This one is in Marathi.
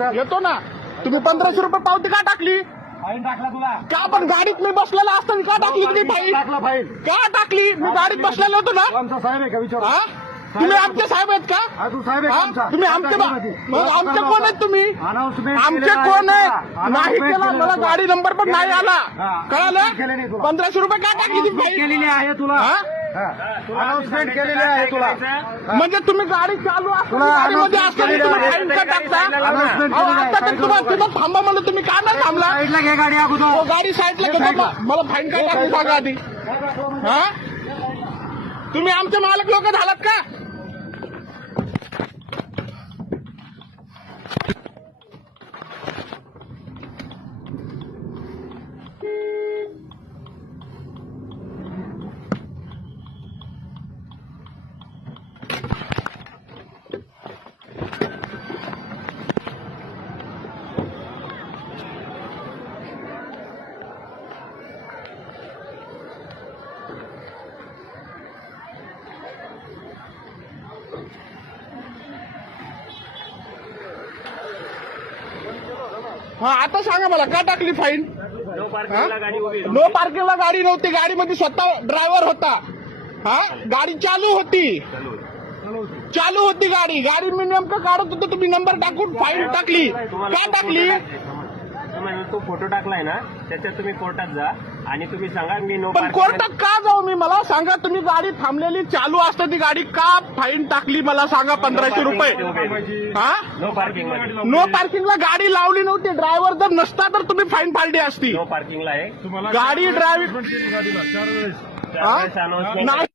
येतो ना. तुम्ही पंधराशे रुपये पावती का टाकली? फाईन टाकला तुला. का पण गाडीत मी बसलेला असताना का टाकली तुम्ही टाकला फाईन का टाकली? मी गाडीत बसलेलो होतो ना. आमचा साहेब आहे का विचार? हा? तुम्ही आमचे साहेब आहेत का? हा तू साहेब आहे हा? का आमचा? तुम्ही आमचे बा- मग आमचे कोण आहेत तुम्ही? Announcement आमचे केलेलं आहे कोण तुला. आहेत नाही केला मला. गाडी नंबर पण नाही आला. हा. कळालं? केलेलं आहे तुला. पंधराशे रुपये का टाकली ती फाईन केलेली आहे तुला. हा? अनाउन्समेंट केलेली आहे तुला. म्हणजे तुम्ही गाडी चालू असताना गाडीमध्ये असताना केलेलं तुम्ही आहे. फाईन का टाकता? Announcement अहो, केलेलं आहे. आता तर तुम्हाला तिथं थांबा म्हणलं तुम्ही का नाही थांबला? साईडला घे गाडी अगोदर. गाडी साईडला हे घेतो साईडला. मग. मला फाईन काय टाकली सांगा आधी. हा? तुम्ही आमचे मालक लोक झालात का? हा आता सांगा मला का टाकली फाईन नो पार्किंगला गाडी नव्हती गाडीमध्ये स्वतः ड्रायव्हर होता. हा? गाडी चालू होती. चालू होती. गाडी. गाडी मी नेमकं काढत होतो तुम्ही नंबर टाकून फाईन टाकली. का टाकली? तो फोटो टाकलाय ना त्याच्यात तुम्ही कोर्टात जा आणि तुम्ही सांगा मी नो पण कोर्टात का जाऊ मी? सांगा तुम्ही गाडी थांबलेली चालू असते ती गाडी का फाईन टाकली मला सांगा पंधराशे रुपये. हा? नो पार्किंगमध्ये नो पार्किंगला गाडी लावली नव्हती. ड्रायव्हर जर नसता तर तुम्ही फाईन फाडली असती. नो पार्किंगला आहे. गाडी ड्रायव्हिंग नाही.